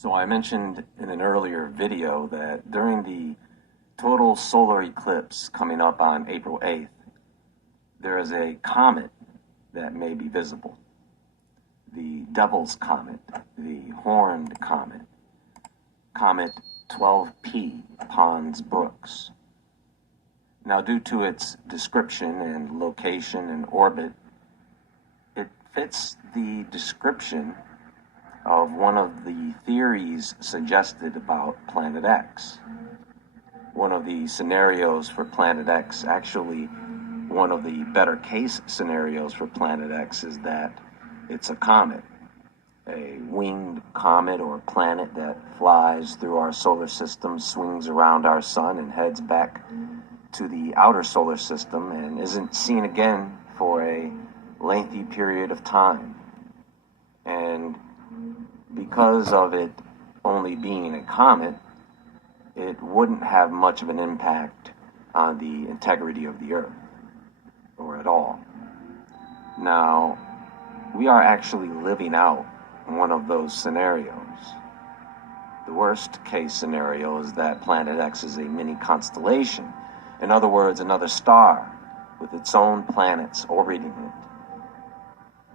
So I mentioned in an earlier video that during the total solar eclipse coming up on April 8th, there is a comet that may be visible. The Devil's Comet, the Horned Comet, Comet 12P, Pons-Brooks. Now, due to its description and location and orbit, it fits the description of one of the theories suggested about Planet X. One of the scenarios for Planet X, actually one of the better case scenarios for Planet X, is that it's a comet, a winged comet or planet that flies through our solar system, swings around our sun, and heads back to the outer solar system and isn't seen again for a lengthy period of time. And because of it only being a comet, it wouldn't have much of an impact on the integrity of the Earth, or at all. Now, we are actually living out one of those scenarios. The worst case scenario is that Planet X is a mini constellation. In other words, another star with its own planets orbiting it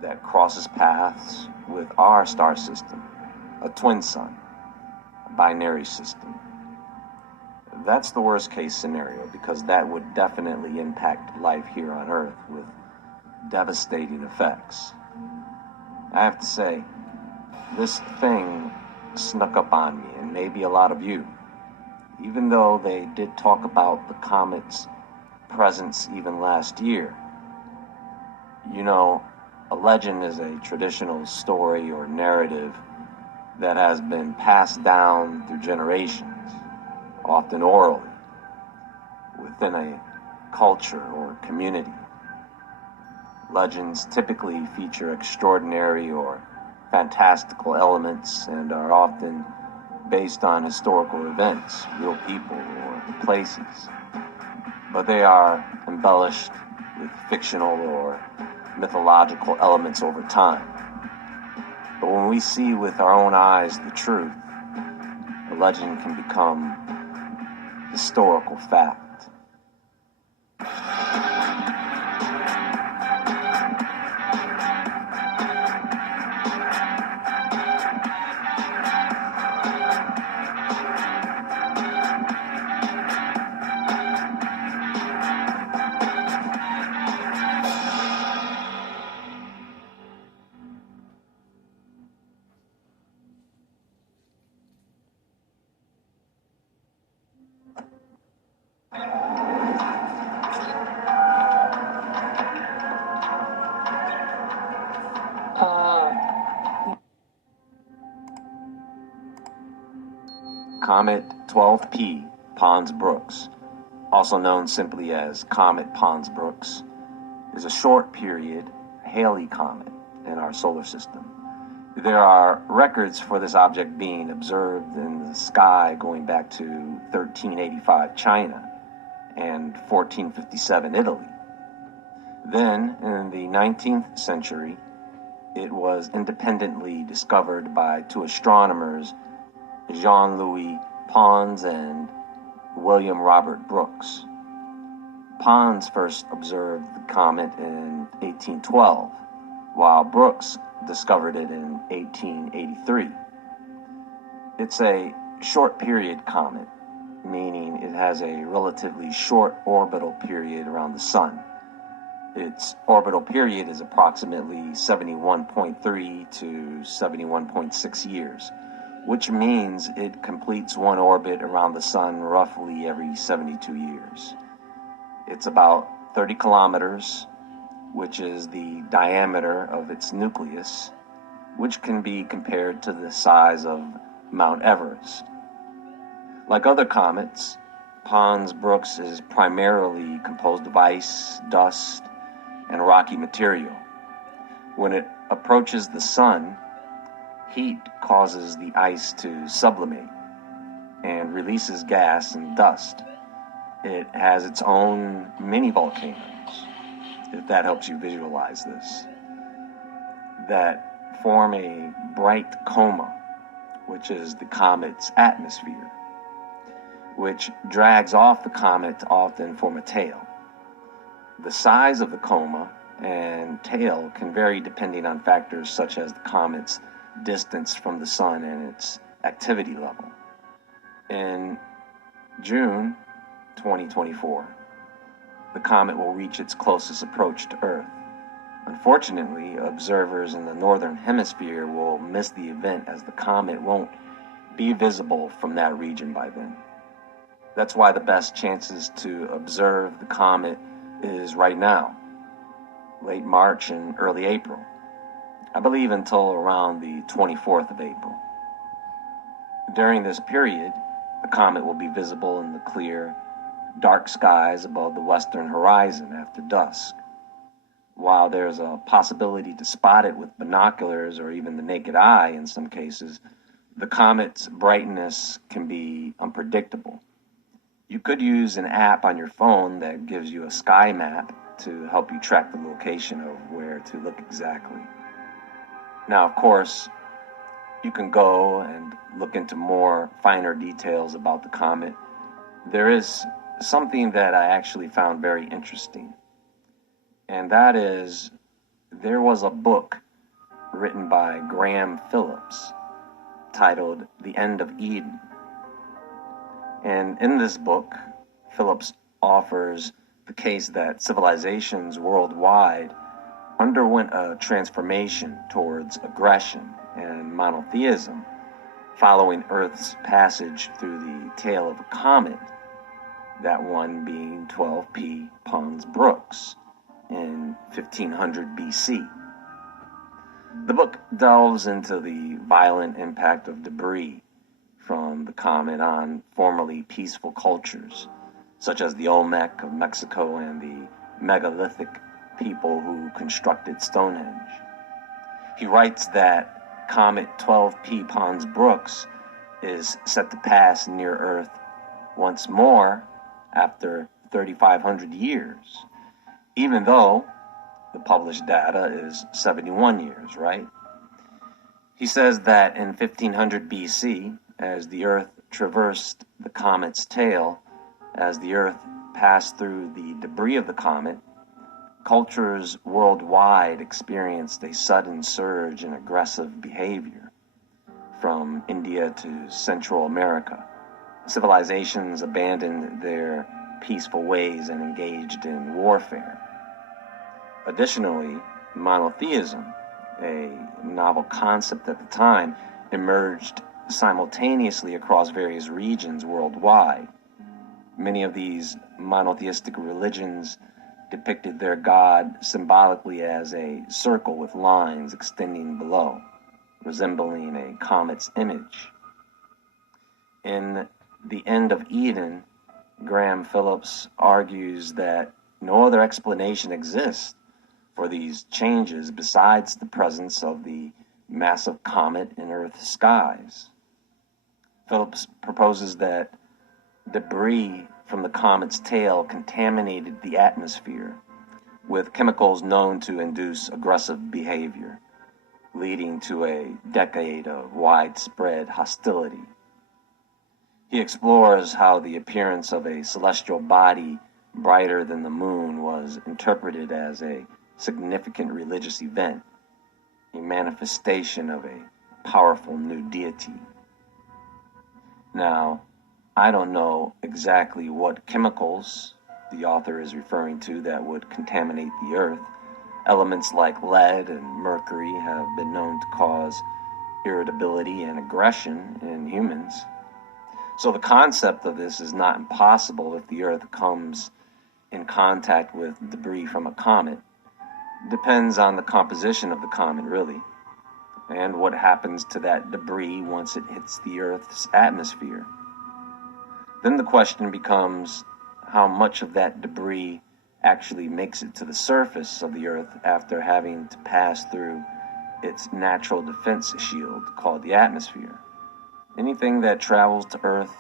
that crosses paths with our star system, a twin sun, a binary system. That's the worst case scenario, because that would definitely impact life here on Earth with devastating effects. I have to say, this thing snuck up on me, and maybe a lot of you. Even though they did talk about the comet's presence even last year. You know, a legend is a traditional story or narrative that has been passed down through generations, often orally, within a culture or community. Legends typically feature extraordinary or fantastical elements and are often based on historical events, real people, or places. But they are embellished with fictional or mythological elements over time. But when we see with our own eyes the truth, a legend can become historical fact. Comet 12P, Pons-Brooks, also known simply as Comet Pons-Brooks, is a short period Halley comet in our solar system. There are records for this object being observed in the sky going back to 1385 China and 1457 Italy. Then, in the 19th century, it was independently discovered by two astronomers, Jean-Louis Pons and William Robert Brooks. Pons first observed the comet in 1812, while Brooks discovered it in 1883. It's a short period comet, meaning it has a relatively short orbital period around the sun. Its orbital period is approximately 71.3 to 71.6 years, which means it completes one orbit around the sun roughly every 72 years. It's about 30 kilometers, which is the diameter of its nucleus, which can be compared to the size of Mount Everest. Like other comets, Pons-Brooks is primarily composed of ice, dust, and rocky material. When it approaches the sun, heat causes the ice to sublimate and releases gas and dust. It has its own mini volcanoes, if that helps you visualize this, that form a bright coma which is the comet's atmosphere, which drags off the comet to often form a tail. The size of the coma and tail can vary depending on factors such as the comet's distance from the sun and its activity level. In June 2024, the comet will reach its closest approach to Earth. Unfortunately, observers in the northern hemisphere will miss the event as the comet won't be visible from that region by then. That's why the best chances to observe the comet is right now, late March and early April. I believe until around the 24th of April. During this period, the comet will be visible in the clear, dark skies above the western horizon after dusk. While there's a possibility to spot it with binoculars or even the naked eye in some cases, the comet's brightness can be unpredictable. You could use an app on your phone that gives you a sky map to help you track the location of where to look exactly. Now, of course, you can go and look into more finer details about the comet. There is something that I actually found very interesting, and that is there was a book written by Graham Phillips titled The End of Eden. And in this book, Phillips offers the case that civilizations worldwide underwent a transformation towards aggression and monotheism following Earth's passage through the tail of a comet, that one being 12P Pons Brooks in 1500 BC. The book delves into the violent impact of debris from the comet on formerly peaceful cultures, such as the Olmec of Mexico and the megalithic people who constructed Stonehenge. He writes that comet 12P Pons Brooks is set to pass near Earth once more after 3,500 years, even though the published data is 71 years, right? He says that in 1500 BC, as the Earth traversed the comet's tail, as the Earth passed through the debris of the comet, cultures worldwide experienced a sudden surge in aggressive behavior. From India to Central America, civilizations abandoned their peaceful ways and engaged in warfare. Additionally, monotheism, a novel concept at the time, emerged simultaneously across various regions worldwide. Many of these monotheistic religions depicted their god symbolically as a circle with lines extending below, resembling a comet's image. In The End of Eden, Graham Phillips argues that no other explanation exists for these changes besides the presence of the massive comet in Earth's skies. Phillips proposes that debris from the comet's tail contaminated the atmosphere with chemicals known to induce aggressive behavior, leading to a decade of widespread hostility. He explores how the appearance of a celestial body brighter than the moon was interpreted as a significant religious event, a manifestation of a powerful new deity. Now, I don't know exactly what chemicals the author is referring to that would contaminate the Earth. Elements like lead and mercury have been known to cause irritability and aggression in humans. So the concept of this is not impossible if the Earth comes in contact with debris from a comet. Depends on the composition of the comet, really, and what happens to that debris once it hits the Earth's atmosphere. Then the question becomes how much of that debris actually makes it to the surface of the Earth after having to pass through its natural defense shield called the atmosphere. Anything that travels to Earth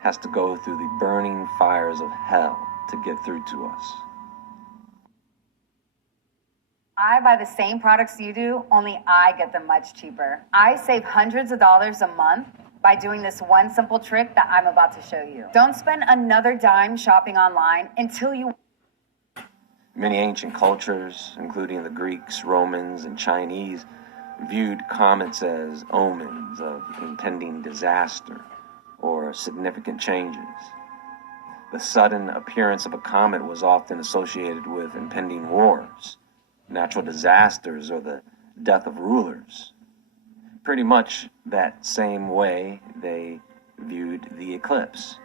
has to go through the burning fires of hell to get through to us. I buy the same products you do, only I get them much cheaper. I save hundreds of dollars a month by doing this one simple trick that I'm about to show you. Don't spend another dime shopping online until you... Many ancient cultures, including the Greeks, Romans, and Chinese, viewed comets as omens of impending disaster or significant changes. The sudden appearance of a comet was often associated with impending wars, natural disasters, or the death of rulers. Pretty much that same way they viewed the eclipse.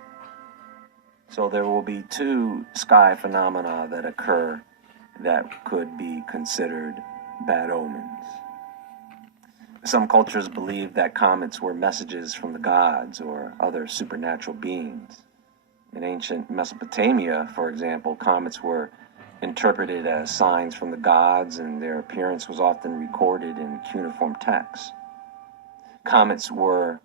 So there will be two sky phenomena that occur that could be considered bad omens. Some cultures believe that comets were messages from the gods or other supernatural beings. In ancient Mesopotamia, for example, comets were interpreted as signs from the gods, and their appearance was often recorded in cuneiform texts. Comets were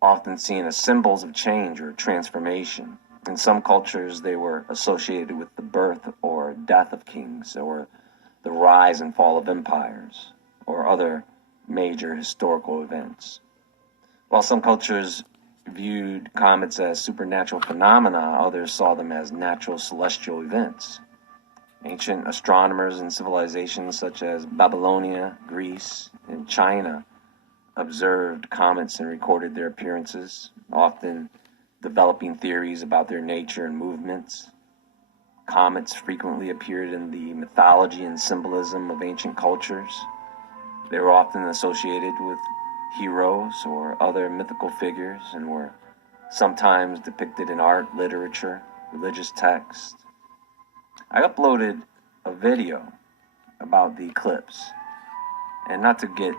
often seen as symbols of change or transformation. In some cultures, they were associated with the birth or death of kings, or the rise and fall of empires, or other major historical events. While some cultures viewed comets as supernatural phenomena, others saw them as natural celestial events. Ancient astronomers and civilizations such as Babylonia, Greece, and China observed comets and recorded their appearances, often developing theories about their nature and movements. Comets frequently appeared in the mythology and symbolism of ancient cultures. They were often associated with heroes or other mythical figures and were sometimes depicted in art, literature, religious texts. I uploaded a video about the eclipse, and not to get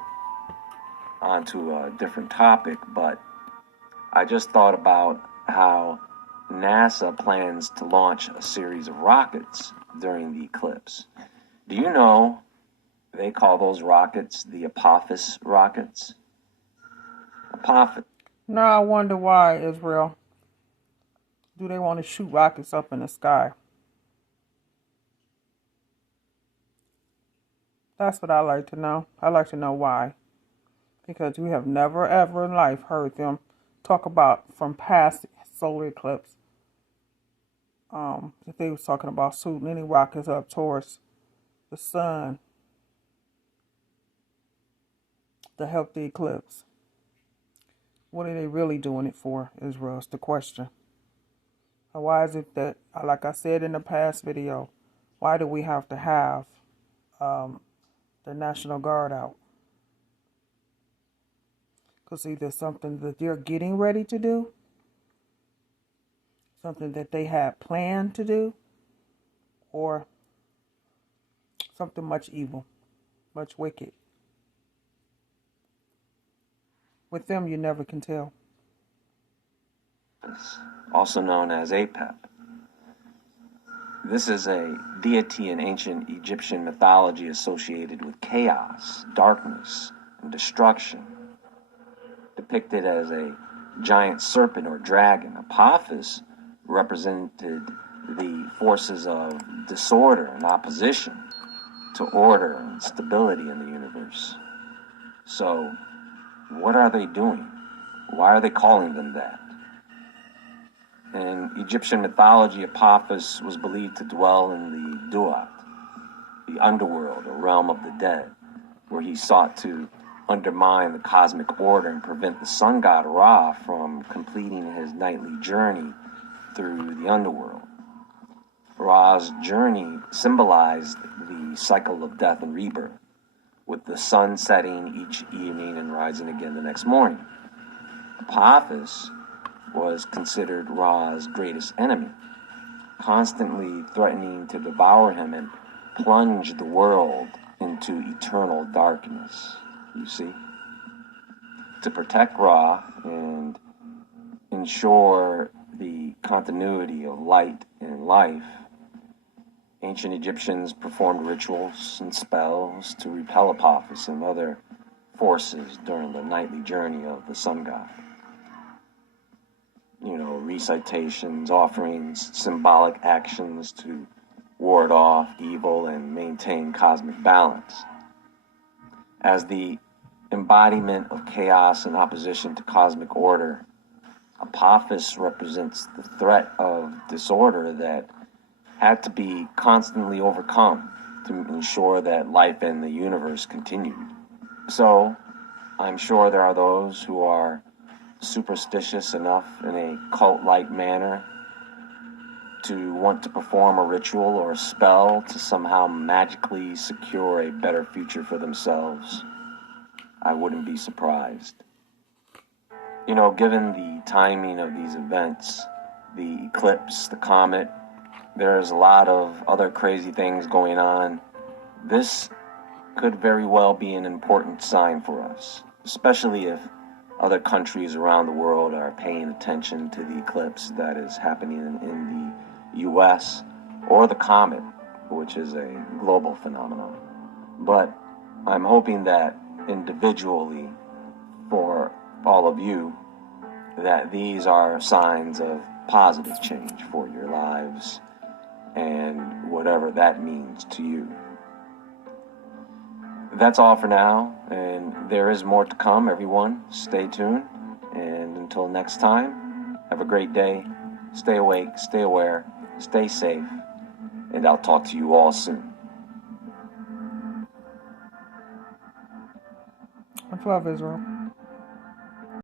onto a different topic, but I just thought about how NASA plans to launch a series of rockets during the eclipse. Do you know they call those rockets the Apophis rockets? Apophis. No, I wonder why, Israel. Do they want to shoot rockets up in the sky? That's what I like to know. I like to know why. Because we have never ever in life heard them talk about from past solar eclipse. That they was talking about shooting any rockets up towards the sun to help the eclipse. What are they really doing it for, Israel? Is the question. And why is it that, like I said in the past video, why do we have to have the National Guard out? Because either something that they're getting ready to do, something that they had planned to do, or something much evil, much wicked. With them, you never can tell. Also known as Apep. This is a deity in ancient Egyptian mythology associated with chaos, darkness, and destruction. Depicted as a giant serpent or dragon, Apophis represented the forces of disorder and opposition to order and stability in the universe. So, what are they doing? Why are they calling them that? In Egyptian mythology, Apophis was believed to dwell in the Duat, the underworld or realm of the dead, where he sought to undermine the cosmic order and prevent the sun god Ra from completing his nightly journey through the underworld. Ra's journey symbolized the cycle of death and rebirth, with the sun setting each evening and rising again the next morning. Apophis was considered Ra's greatest enemy, constantly threatening to devour him and plunge the world into eternal darkness, you see. To protect Ra and ensure the continuity of light and life, ancient Egyptians performed rituals and spells to repel Apophis and other forces during the nightly journey of the sun god. Recitations, offerings, symbolic actions to ward off evil and maintain cosmic balance. As the embodiment of chaos in opposition to cosmic order, Apophis represents the threat of disorder that had to be constantly overcome to ensure that life in the universe continued. So, I'm sure there are those who are superstitious enough in a cult-like manner to want to perform a ritual or a spell to somehow magically secure a better future for themselves. I wouldn't be surprised. You know, given the timing of these events, the eclipse, the comet, there's a lot of other crazy things going on. This could very well be an important sign for us, especially if other countries around the world are paying attention to the eclipse that is happening in the U.S. or the comet, which is a global phenomenon. But I'm hoping that individually, for all of you, that these are signs of positive change for your lives and whatever that means to you. That's all for now, and there is more to come, everyone. Stay tuned, and until next time, have a great day. Stay awake, stay aware, stay safe, and I'll talk to you all soon. Much love, Israel.